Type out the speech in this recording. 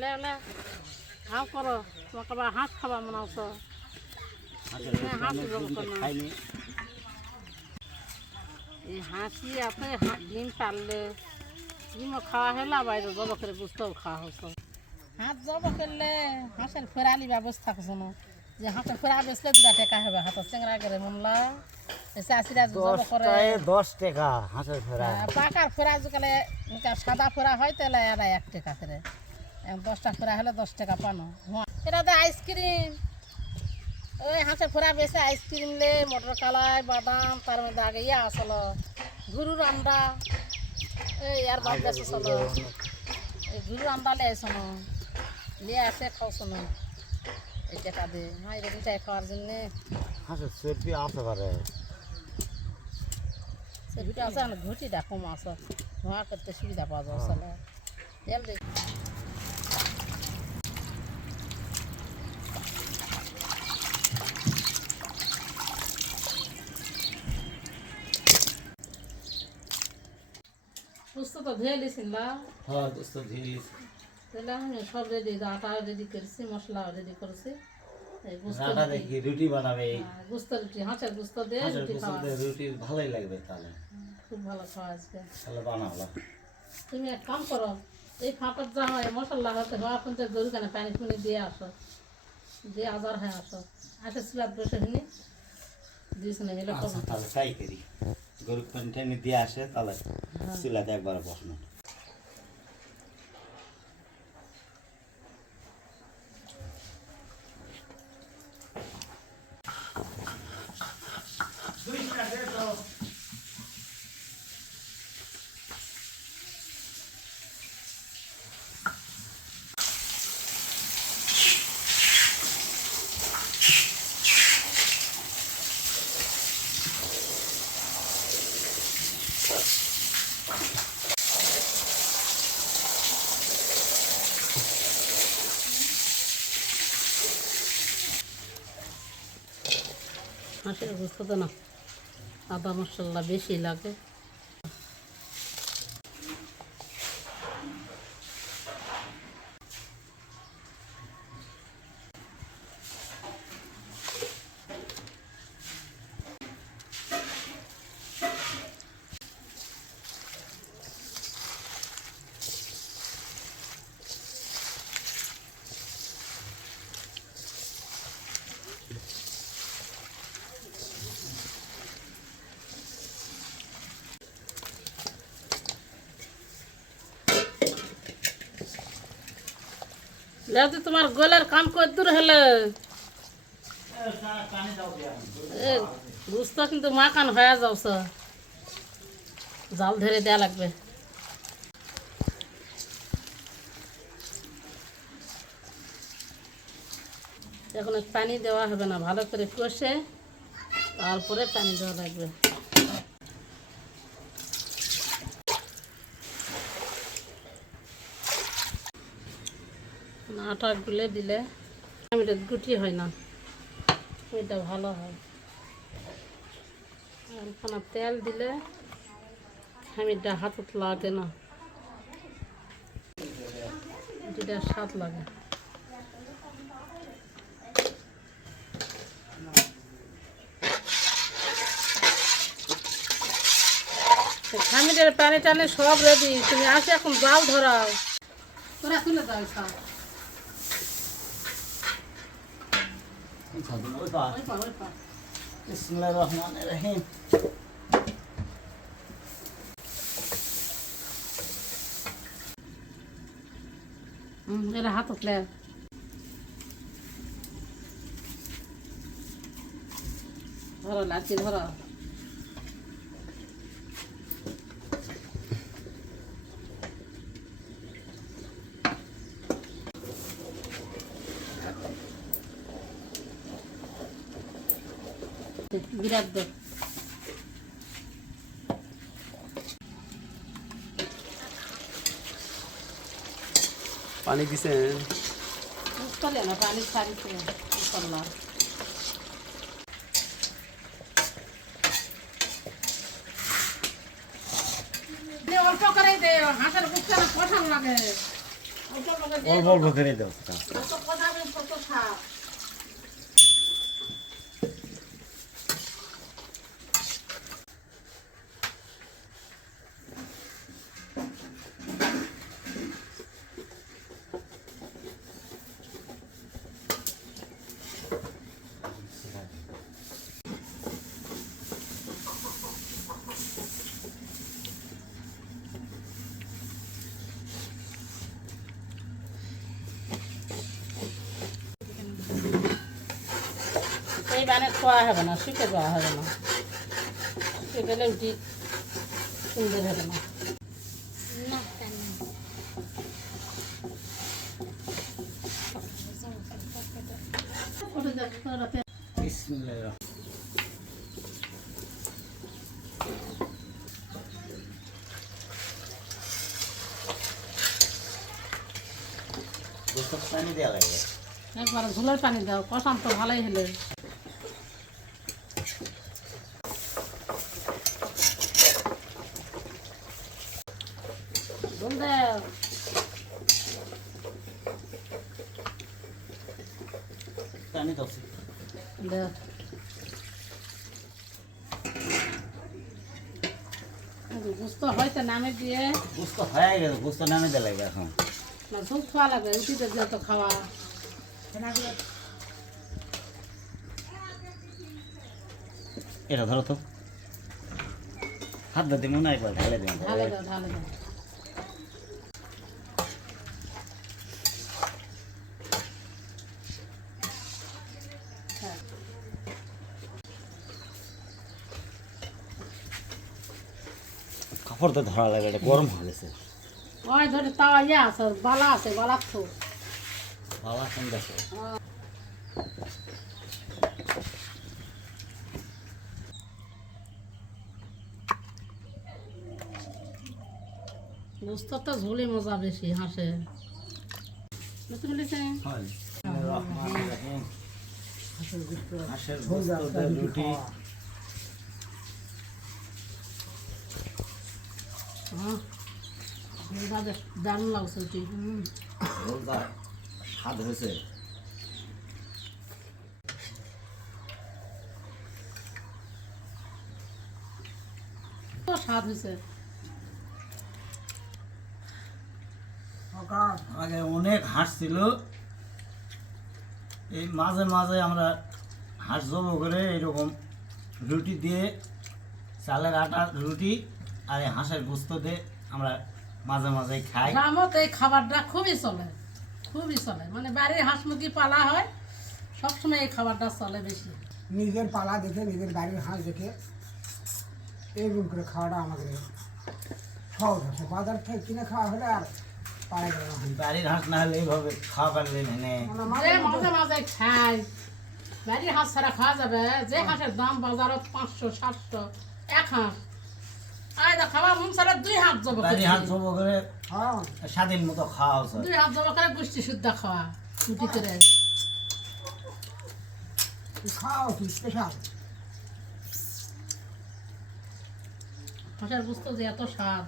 লে লে হাও করো তোমাকে আবার হাঁস খাবা মনে হতো হাঁস খাইনি এই হাঁসি আপনি ডিম পারলে ডিমও খাওয়া হলো বাইরে জব করে বুঝতেও খাওয়া হতো হাঁস জব করলে হাঁসের ফেরালি ব্যবস্থা করছো না যে হাঁসের ফেরা বেচলে 2 টাকা হবে হাতের চেংড়া করে মনলা চাষিরা জব করে 10 টাকা হাঁসের ফেরা পাকার ফেরা যুকালে সাদা ফেরা হয় তাহলে এরা 1 টাকা করে 10টা ফেরা হলে 10 টাকা পানো এটা তো আইসক্রিম ওই হাঁসের ফেরা বেশি আইসক্রিম লে মটর কালাই বাদাম তার মধ্যে আগে ইয়া আসলো গরুর আন্ডা এই আর বাদ বেশি চলো এই গরুর আন্ডা লে শোনো নিয়ে আসে খাও শোনো এই টাকা দিয়ে হ্যাঁ এরকম চাই খাওয়ার জন্যে হাঁসের চর্বি আসতে পারে সেটা আছে না ঘুটিটা কম আছে ধোঁয়া করতে সুবিধা পাওয়া যায় আসলে তেল দেখি বুঝতে তো ধুয়ে লিছেন না হ্যাঁ দোস্ত ঝিলি তাহলে আমি সব রেডি আটা রেডি করেছি মশলা রেডি করেছি এই বুঝতে রাটা দেখি রুটি বানাবে বুঝতে রুটি হাঁসের বুঝতে দিয়ে হাঁসের রুটি খাওয়া রুটি ভালোই লাগবে তাহলে খুব ভালো খাওয়া আজকে তাহলে বানাবো তুমি এক কাম করো এই ফাঁকার যা হয় মশলা হতে হওয়া এখন তো গরু কেন পানি ফুনি দিয়ে আসো দিয়ে আজার হয়ে আসো আসে সিলাপ বসে হিনি দিস না মিলে আচ্ছা তাহলে তাই করি গরু পানি টানি দিয়ে আসে তাহলে সিলাতে একবার বসনো হাঁসের বুঝতে তো না আদা মশলা বেশি লাগে লেদি তোমার গোলের কাম কত দূর হলো বুঝতো কিন্তু মাখান হয়ে যাওছ জাল ধরে দেওয়া লাগবে এখন পানি দেওয়া হবে না ভালো করে কষে তারপরে পানি দেওয়া লাগবে আটা গুলে দিলে এটা গুটি হয় না এটা ভালো হয় আর তেল দিলে হামিটা হাতত লাগে না যেটা স্বাদ লাগে খামিটের পানি টানে সব রেডি তুমি আসে এখন জাল ধরাও তোরা তুলে দাও সব বিসমিল্লাহির রহমানির রহিম এরা হাত উঠলে ধরো লাঠি ধরো বিরাট দর পানি দিছেন চলে না পানি ছাড়িছে করলাম অল্প করে দে হাঁসের বুকটা না কঠান লাগে ওইটা আমাকে দিয়ে অল্প অল্প করে দাও কত কথা আমি কত শাক এই বানে খোয়া হবে না শুকে দেওয়া হবে না শুকে গেলে উঠি সুন্দর হবে না বিসমিল্লাহ গোস্ত পানি দেওয়া লাগে একবার ঝোলের পানি দাও কষাম তো ভালোই হলে ঝোল দাও পানি দাও দাও গোস্ত হয়তো নামে দিয়ে গোস্ত হয়ে গেছে গোস্ত নামে দেওয়া লাগে এখন না ঝোল খাওয়া লাগে রুটিতে যত খাওয়া এটা ধরো তো হাত ধরতে মনে হয় একবার ঢালে দেবেন ঢালে দাও ঢালে দাও হ্যাঁ কাপড় তো ধরা লাগে এটা গরম হয়ে গেছে ওই ধরে তাওয়া ইয়ে আছে বালা আছে বালাচ্ছ বাবা সন্ধ্যা গোস্ত তো ঝোলে মজা বেশি হাঁসে বুঝতে পেরেছে হয় হাঁসের গোস্ত হাঁসের গোস্ত দিয়ে রুটি হ্যাঁ দারুণ লাগছে ওটি রোলদার স্বাদ হয়েছে তো স্বাদ হয়েছে আগে অনেক হাঁস ছিল এই মাঝে মাঝে আমরা হাঁস জব করে এরকম রুটি দিয়ে চালের আটা রুটি আর এই হাঁসের গোস্ত দিয়ে আমরা মাঝে মাঝে খাই গ্রামত এই খাবারটা খুবই চলে মানে বাড়ির হাঁস মুরগি পালা হয় সবসময় এই খাবারটা চলে বেশি নিজের পালা দেখে নিজের বাড়ির হাঁস দেখে এইরকম করে খাওয়াটা আমাদের সহজ হচ্ছে বাজার থেকে কিনে খাওয়া হলে আর পারা গেল না বাড়ির হাঁস না হলে এইভাবে খাওয়া পারবেন এনে যে মাঝে মাঝে খাই বাড়ির হাঁস ছাড়া খাওয়া যাবে যে হাঁসের দাম বাজারত 500-700 এক হাঁস আয় দা খাওয়া মন ছাড়া 2 হাঁস জব বাড়ির হাঁস জব করে হ্যাঁ স্বাধীন মতো খাওয়া হচ্ছে 2 হাঁস জব করে পুষ্টি শুদ্ধ খাওয়া রুটি করে খাওয়া কি স্পেশাল হাঁসের গোস্ত যে এত স্বাদ